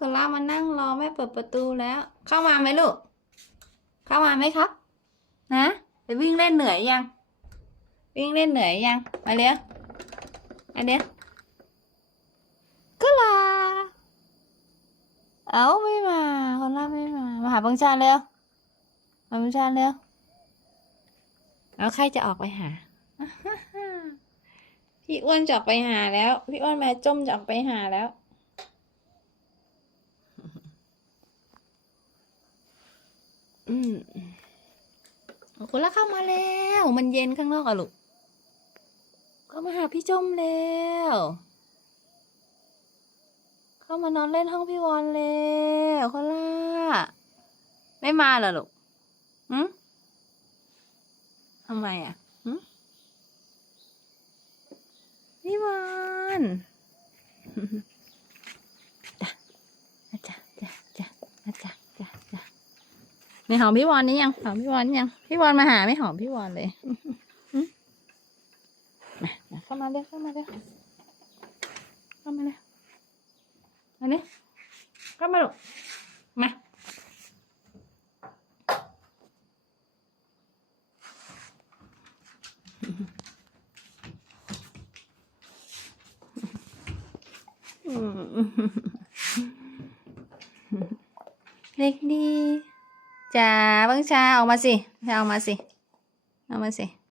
กล่ามานั่งรอแม่เปิดประตูแล้ว เข้ามาไหมลูก เข้ามาไหมครับ นะไปวิ่งเล่นเหนื่อยยัง วิ่งเล่นเหนื่อยยังมาเร็วมาเร็วก็ลาเอาไม่มาคนล่าไม่มา มาหาบังชาเร็วมาบังชาเร็วแล้วใครจะออกไปหา พี่อ้วนจะออกไปหาแล้ว พี่อ้วนแม่จมจะออกไปหาแล้ว อืมเอาคนละเข้ามาแล้ว มันเย็นข้างนอกอะลูกเข้ามาหาพี่จมแล้ว เข้ามานอนเล่นห้องพี่วอนแล้วคนละไม่มาเหรอลูกหืมทำไมอะหืมพี่วอนจ้ะจ้ะจ้ะจ้ะจ้ะจ้ะจ้ะ ไม่หอมพี่วอนนี่ยังหอมพี่วอนยัง พี่วอนมาหาไม่หอมพี่วอนเลยหืมมามาเข้ามาเร็วเข้ามาเร็วเข้ามาเร็วมาเนี่ยเข้ามาลูกมาเด็กดี จ๋าบังชาออกมาสิชาออกมาสิออกมาสิ